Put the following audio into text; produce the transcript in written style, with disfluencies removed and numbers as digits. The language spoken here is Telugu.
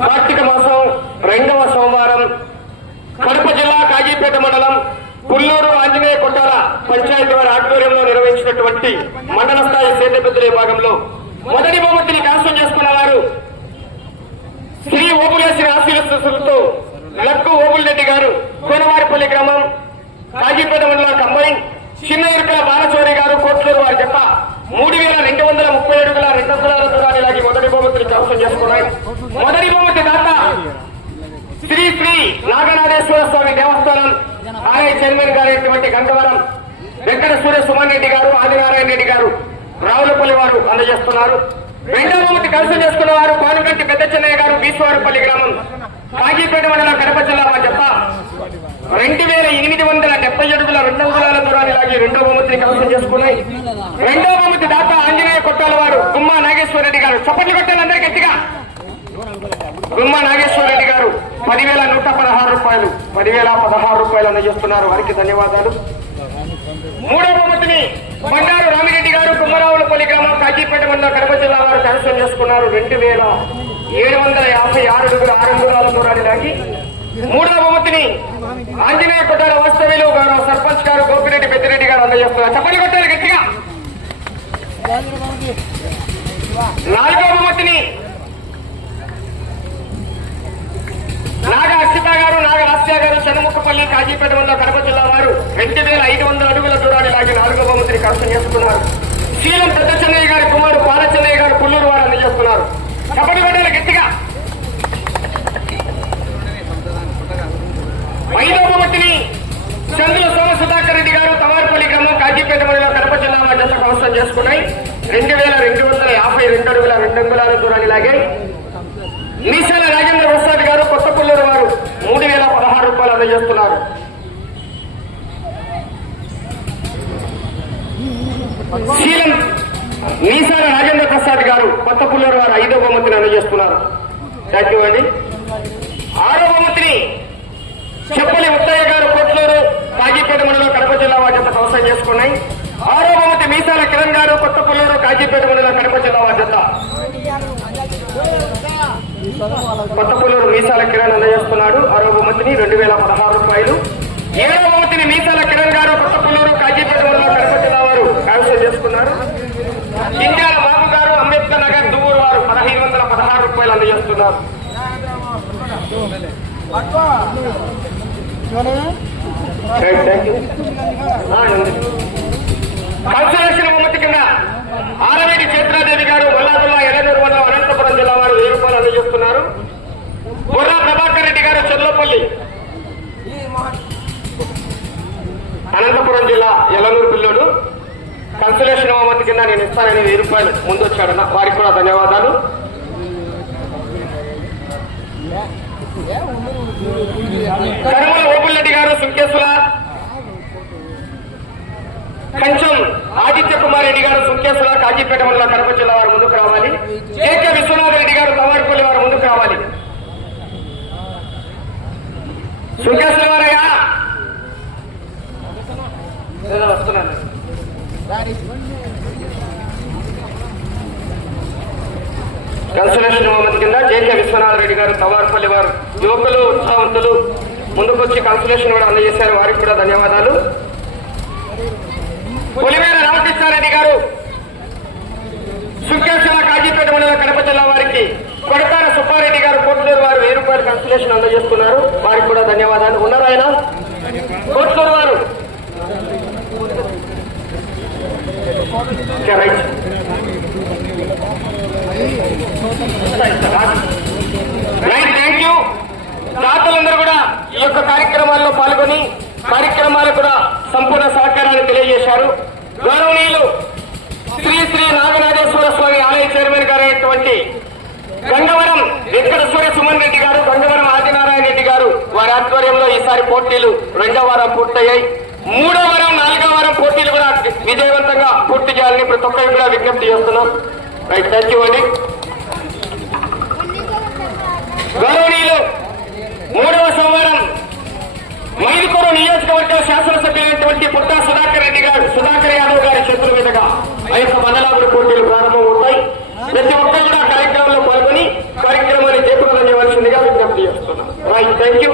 కార్తీక మాసం 2వ సోమవారం కడప జిల్లా కాజీపేట మండలం పుల్లూరు ఆంజనేయ కొట్టాల పంచాయతీ వారి ఆధ్వర్యంలో నిర్వహించినటువంటి మండల స్థాయి సేద్యపెద్దుల విభాగంలో మొదటి బహుమతిని కైవసం చేసుకున్న వారు శ్రీ ఓబులేశ్వరి ఆశీస్సులతో లక్కు ఓబుల్రెడ్డి గారు కోనవారిపల్లి గ్రామం కాజీపేట మండలం కంబైన్ చిన్న ఎరుకల బాలచౌరి గారు కోట్లూరు వారి జత 3237 అడుగుల 2 అంగుళాల దూరాన్ని లాగి మొదటి బహుమతిని కైవసం చేసుకున్నారు. మొదటి బహుమతి దాత శ్రీ శ్రీ నాగనాథేశ్వర స్వామి దేవస్థానం ఆలయ చైర్మన్ గారైనటువంటి గంగవరం వెంకట సూర్య సుమన్ రెడ్డి గారు, ఆదినారాయణ రెడ్డి గారు రావులపల్లి వారు అందజేస్తున్నారు. రెండవ బహుమతి కైవసం చేసుకున్న వారు పానుగంటి పెద్ద చెన్నయ్య గారు బీశ్వారపల్లి గ్రామం కాజీపేట మండలం కడప జిల్లా జత 2870 అడుగుల 2 అంగుళాల దూరాన్ని లాగి రెండవ బహుమతిని కైవసం చేసుకున్నాయి. రెండవ బహుమతి దాత ఆంజనేయ కొట్టాల వారు గుమ్మా నాగేశ్వర రెడ్డి గారు. చప్పట్లు కొట్టాలి అందరూ గట్టిగా. గుమ్మా నాగేశ్వర రెడ్డి గారు 10,116 రూపాయలు 10,016 రూపాయలు అందజేస్తున్నారు. వారికి ధన్యవాదాలు. మూడవ బహుమతిని బండారు రామిరెడ్డి గారు కుమ్మరావులపల్లి గ్రామం కాజీపేట మండలం కడప జిల్లా వారు కైవసం చేసుకున్నారు. 2,756 అడుగుల 6 అంగుళాల దూరాన్ని లాగి మూడవ బహుమతిని ఆంజనేయ కొట్టాల వాస్తవ్యులు గౌరవ సర్పంచ్ గారు గోపిరెడ్డి పెద్దిరెడ్డి గారు అందజేస్తున్నారు. చప్పట్లు కొట్టాలి గట్టిగా. నాలుగవ బహుమతిని నాగ అక్షిత గారు, నాగ హాస్య గారు చెన్నముక్కపల్లి కాజీపేట మండలం కడప జిల్లా వారు 2,500 అడుగుల దూరాన్ని లాగి 4వ బహుమతిని కైవసం చేసుకున్నారు. శీలం పెద్ద చెన్నయ్య గారి కుమారుడు పాల చెన్నయ్య గారు పుల్లూరు వారు అందజేస్తున్నారు. చప్పట్లు కొట్టాలి గట్టిగా. 5వ బహుమతిని చంద్రుల సోమ సుధాకర్ రెడ్డి గారు తవారిపల్లి గ్రామం కాజీపేట మండలం కడప జిల్లా జత కైవసం చేసుకున్నాయి. 2,252 అడుగుల 2 అంగుళాల దూరాన్ని లాగాయి. మీసాల రాజేంద్ర ప్రసాద్ గారు కొత్త పుల్లూరు వారు 3,016 రూపాయలు అందజేస్తున్నారు. శీలం మీసాల రాజేంద్ర ప్రసాద్ గారు కొత్త పుల్లూరు వారు 5వ బహుమతిని అందజేస్తున్నారు. థ్యాంక్ యూ అండి. 6వ బహుమతిని చెప్పలి ఉత్తయ్య గారు కోట్లూరు కాజీపేట మండలం కడప జిల్లా వారి జత కైవసం చేసుకున్నాయి. 6వ బహుమతి మీసాల కిరణ్ గారు కొత్త పుల్లూరు కాజీపేట మండలం కడప జిల్లా వారి జత కొత్త పుల్లూరు మీసాల కిరణ్ అందజేస్తున్నాడు. 6వ బహుమతిని 2,016 రూపాయలు. 7వ బహుమతిని మీసాల కిరణ్ గారు కొత్త పుల్లూరు కాజీపేట మండలం కడప జిల్లా వారు కైవసం చేసుకున్నారు. ఇంద్యాల బాబు గారు అంబేద్కర్ నగర్ దువ్వూరు వారు 1,516 రూపాయలు అందజేస్తున్నారు. కన్సలేషన్ బహుమతి కింద ఆరవేటి చేత్రాదేవి గారు వల్లాదుల్లా ఎర్రనూరు మండలం అనంతపురం జిల్లా వారు 1000 రూపాయలు అందజేస్తున్నారు. బుర్రా ప్రభాకర్ రెడ్డి గారు చెర్లోపల్లి అనంతపురం జిల్లా ఎల్లనూరు పిల్లోడు కన్సలేషన్ బహుమతి కింద నేను ఇస్తానని 1000 రూపాయలు ముందు వచ్చాడన్న వారికి కూడా ధన్యవాదాలు. కనుమల ఓబుల్రెడ్డి గారు సుంకేశ్వర కంచం ఆదిత్య కుమార్ రెడ్డి గారు సుంకేశ్వర కాజీపేట మండలం కడప జిల్లా వారు ముందుకు రావాలి. కేకే విశ్వనాథ రెడ్డి గారు తవారిపల్లి వారు ముందుకు రావాలి. సుంకేశ్వర వారయ్యా వస్తున్నాను. కన్సలేషన్ బహుమతి కింద జేకే విశ్వనాథ రెడ్డి గారు తవారిపల్లి వారు యువకులు ఉత్సాహవంతులు ముందుకొచ్చి కన్సలేషన్ కూడా అందజేశారు. వారికి కూడా ధన్యవాదాలు. పులివేర రామకృష్ణారెడ్డి గారు సుంకేశ్వర కాజీపేట మండలం కడప జిల్లా వారికి కొడతార సుబ్బారెడ్డి గారు కోట్లూరు వారు 1000 రూపాయలు కన్సలేషన్ అందజేస్తున్నారు. వారికి కూడా ధన్యవాదాలు. ఉన్నారు ఆయన కోట్లూరు వారు. Right thank you. దాతలందరూ కూడా ఈ యొక్క కార్యక్రమాల్లో పాల్గొని కార్యక్రమాలు కూడా సంపూర్ణ సహకారాన్ని తెలియజేశారు. గౌరవనీయులు శ్రీ శ్రీ నాగనాథేశ్వర స్వామి ఆలయ చైర్మన్ గారైనటువంటి గంగవరం వెంకట సూర్య సుమన్ రెడ్డి గారు, గంగవరం ఆదినారాయణ రెడ్డి గారు వారి ఆధ్వర్యంలో ఈసారి పోటీలు 2వ వారం పూర్తయ్యాయి. 3వ వారం 4వ వారం పోటీలు కూడా విజయవంతంగా పూర్తి చేయాలని ప్రతి ఒక్కరికి కూడా విజ్ఞప్తి చేస్తున్నాం. రైట్ థ్యాంక్ యూ అండి. గౌరవనీయులు 3వ సోమవారం మైదుకూరు నియోజకవర్గ శాసనసభ్యులైనటువంటి పుట్టా సుధాకర్ యాదవ్ గారి చేతుల మీదుగా ఆ యొక్క మండలాపురి పోటీలు ప్రారంభమవుతాయి. ప్రతి ఒక్కరు కూడా కార్యక్రమంలో పాల్గొని కార్యక్రమాన్ని చేపట్టవలసి తెలియజేస్తున్నాం. Right, thank you.